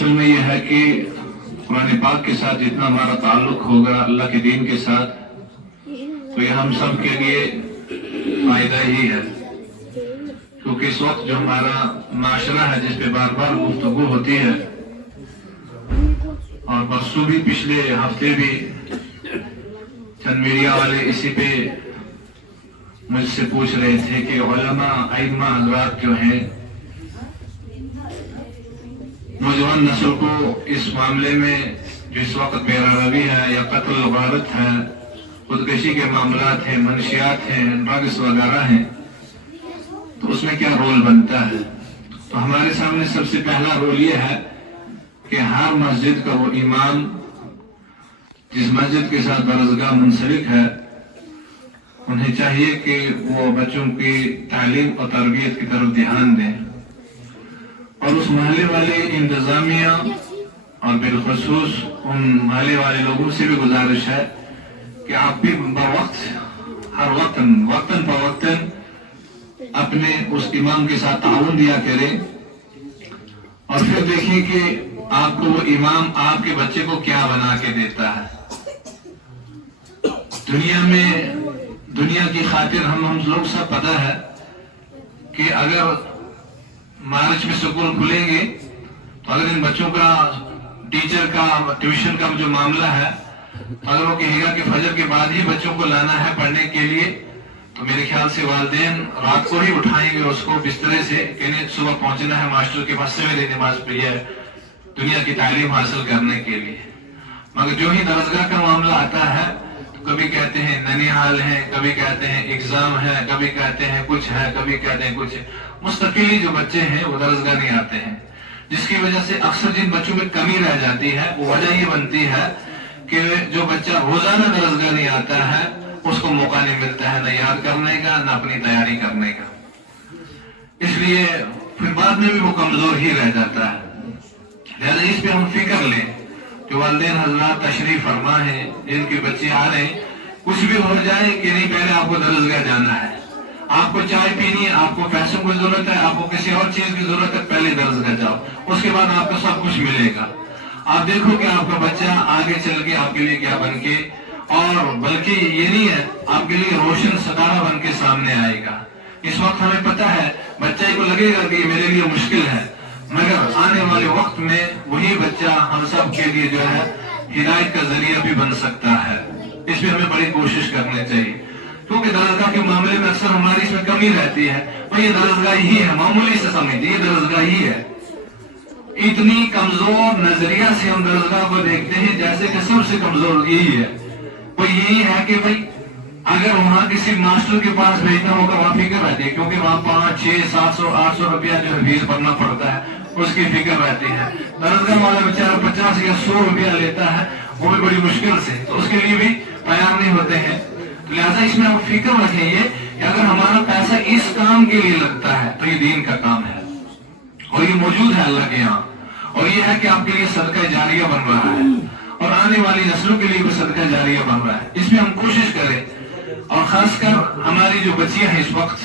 असल में यह है कि कुरान पाक के साथ जितना हमारा ताल्लुक होगा अल्लाह के दीन के साथ, तो यह हम सब के लिए फायदा ही है, क्योंकि इस वक्त जो हमारा माशरा है जिस पे बार बार गुफ्तगू होती है, और परसों भी पिछले हफ्ते भी चंद मीडिया वाले इसी पे मुझसे पूछ रहे थे कि उलमा आइम्मा हज़रात जो हैं नौजवान नस्ल को इस मामले में जो इस वक्त बेरहमी है या कत्ल गारत है, खुदकशी के मामलात हैं, मनशियात हैं, ड्रग्स वगैरह हैं, तो उसमें क्या रोल बनता है। तो हमारे सामने सबसे पहला रोल ये है कि हर मस्जिद का वो इमाम जिस मस्जिद के साथ बरसगाह मुंसलिक है, उन्हें चाहिए कि वो बच्चों की तालीम और तरबियत की तरफ ध्यान दें, और उस महल्ले वाले इंतजामिया और बिलखसूस उन महल्ले वाले लोगों से भी गुजारिश है कि आप भी बवक्त हर वक्तन फवक्तन अपने उस इमाम के साथ ताउन दिया करें, और फिर देखें कि आपको वो इमाम आपके बच्चे को क्या बना के देता है। दुनिया की खातिर हम लोग सब पता है कि अगर मार्च में स्कूल खुलेंगे तो अगर इन बच्चों का टीचर का ट्यूशन का जो मामला है, अगर वो कहेगा कि फजर के बाद ही बच्चों को लाना है पढ़ने के लिए, तो मेरे ख्याल से वालिदैन रात को ही उठाएंगे उसको बिस्तरे से कि सुबह पहुंचना है मास्टर के पास, सवेरे नमाज पढ़ी है दुनिया की तालीम हासिल करने के लिए। मगर जो ही दरसगाह का मामला आता है तो कभी कहते हैं ननिहाल है, कभी कहते हैं एग्जाम है, कभी कहते हैं कुछ है, कभी कहते हैं कुछ है। मुस्तकिली जो बच्चे हैं वो दरसगाह नहीं आते हैं, जिसकी वजह से अक्सर जिन बच्चों में कमी रह जाती है वो वजह ये बनती है कि जो बच्चा रोजाना दरसगाह नहीं आता है उसको मौका नहीं मिलता है न याद करने का न अपनी तैयारी करने का, इसलिए फिर बाद में भी वो कमजोर ही रह जाता है। लिहाजा इस पे हम फिक्र लें, जो वालिदैन हज़रात तशरीफ फरमा है, जिनके बच्चे आ रहे हैं, कुछ भी हो जाए कि नहीं पहले आपको दरसगाह जाना है, आपको चाय पीनी है, आपको पैसों की जरूरत है, आपको किसी और चीज की जरूरत है, पहले दरसगाह जाओ, उसके बाद आपको सब कुछ मिलेगा। आप देखो कि आपका बच्चा आगे चल के आपके लिए क्या बन के, और बल्कि ये नहीं है आपके लिए रोशन सितारा बन के सामने आएगा। इस वक्त हमें पता है बच्चे को लगेगा कि मेरे लिए मुश्किल है, मगर आने वाले वक्त में वही बच्चा हम सब के लिए जो है हिदायत का जरिया भी बन सकता है। इसमें हमें बड़ी कोशिश करनी चाहिए, क्योंकि दरसगाह के मामले में अक्सर हमारी इसमें कमी रहती है। और ये दरसगाह ही है, मामूली से समझिए, ये दरसगाह ही है। इतनी कमजोर नजरिया से हम दरसगाह को देखते हैं जैसे कि सबसे कमजोर यही है। वो यही है कि भाई अगर वहाँ किसी मास्टर के पास भेजना होगा वहाँ फिक्र रहती है, क्योंकि वहाँ 500, 600, 700, 800 रुपया जो है फीस भरना पड़ता है, उसकी फिक्र रहती है। दरसगाह वाला बेचारा 50 या 100 रुपया लेता है, वो भी बड़ी मुश्किल से, तो उसके लिए भी तैयार नहीं होते हैं। लिहाजा इसमें हम फिक्र रखेंगे कि अगर हमारा पैसा इस काम के लिए लगता है तो ये दीन का काम है, और ये मौजूद है अल्लाह के यहाँ, और ये है कि आपके लिए सदका जारिया बन रहा है, और आने वाली नस्लों के लिए भी सदका जारिया बन रहा है। इसमें हम कोशिश करें, और खासकर हमारी जो बच्चियां हैं इस वक्त,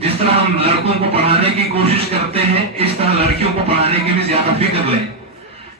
जिस तरह हम लड़कों को पढ़ाने की कोशिश करते हैं, इस तरह लड़कियों को पढ़ाने की भी ज्यादा फिक्र लें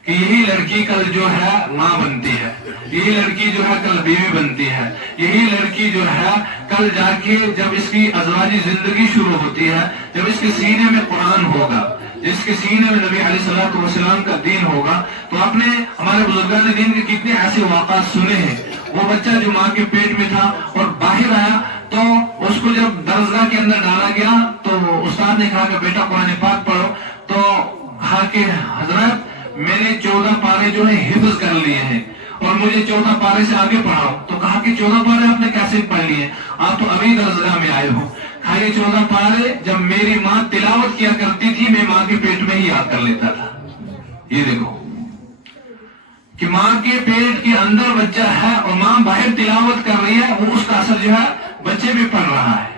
कि यही लड़की कल जो है माँ बनती है, यही लड़की जो है कल बीवी बनती है, यही लड़की जो है कल जाके जब इसकी अज़वाजी जिंदगी शुरू होती है, जब इसके सीने में कुरान होगा, जिसके सीने में नबी अलैहिस्सलातु वस्सलाम का दीन होगा, तो आपने हमारे बुजुर्गान दीन के कितने ऐसे वाक़ात सुने हैं। वो बच्चा जो माँ के पेट में था और बाहर आया तो उसको जब दरसगाह के अंदर डाला गया तो उस्ताद ने कहा कि बेटा कुरान पाक पढ़ो, तो कहा कि हजरत मैंने 14 पारे जो है हिफ्ज कर लिए हैं और मुझे 14 पारे से आगे पढ़ाओ। तो कहा कि 14 पारे आपने कैसे पढ़ लिए, आप तो अभी दरसगाह में आए हो। कहा ये 14 पारे जब मेरी माँ तिलावत किया करती थी मैं माँ के पेट में ही याद कर लेता था। ये देखो कि माँ के पेट के अंदर बच्चा है और माँ बाहर तिलावत कर रही है, वो उसका असर जो है बच्चे में पड़ रहा है।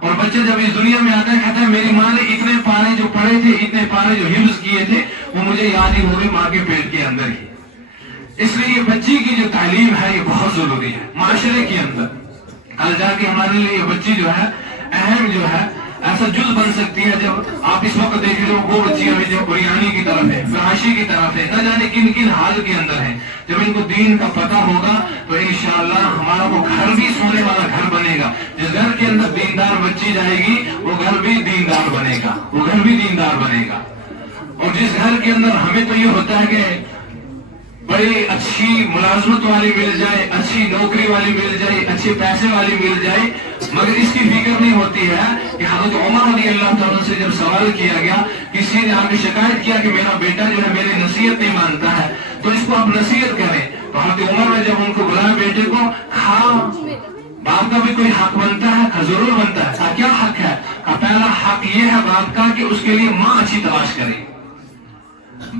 और बच्चे जब इस दुनिया में आता है कहता है मेरी माँ ने इतने पारे जो पढ़े थे, इतने पारे जो हिफ्ज किए थे, वो मुझे याद ही हो गए माँ के पेट के अंदर ही। इसलिए ये बच्ची की जो तालीम है ये बहुत जरूरी है माशरे के अंदर। कल जाके हमारे लिए ये बच्ची जो है अहम जो है ایسا جز بن سکتی ہے جب آپ اس وقت دیکھ رہے ہو وہ بچی ابھی جو بریانی کی طرف ہے، فحاشی کی طرف ہے، نہ جانے کن کن حال کے اندر ہے. جب ان کو دین کا پتہ ہوگا تو انشاءاللہ ہمارا وہ گھر بھی سونے والا گھر بنے گا. جس گھر کے اندر دیندار بچی جائے گی وہ گھر بھی دیندار بنے گا، وہ گھر بھی دیندار بنے گا. اور جس گھر کے اندر ہمیں تو یہ ہوتا ہے کہ بڑی اچھی ملازمت والی مل جائے، اچھی نوکری والی مل جائے، اچھے پیسے والی مل جائے، مگر اس کی فکر نہیں ہوتی ہے کہ حضرت عمر رضی اللہ تعالیٰ سے جب سوال کیا گیا، کسی نے آ کے شکایت کیا کہ میرا بیٹا جو ہے میری نصیحت نہیں مانتا ہے تو اس کو آپ نصیحت کریں. تو حضرت عمر نے جب ان کو بلایا بیٹے کو، باپ کا بھی کوئی حق بنتا ہے، ضرور بنتا ہے. کیا حق ہے؟ پہلا حق یہ ہے باپ کا کہ اس کے لیے ماں اچھی تلاش کرے.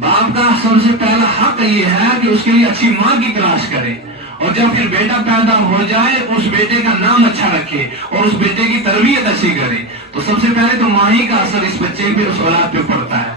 باپ کا سب سے پہلا حق یہ ہے کہ اس کے لیے اچھی ماں کی تلاش کرے، اور جب پھر بیٹا پیدا ہو جائے اس بیٹے کا نام اچھا رکھے اور اس بیٹے کی تربیت اچھی کرے. تو سب سے پہلے تو ماں ہی کا اثر اس بچے پہ، اس اولاد پہ پڑتا ہے.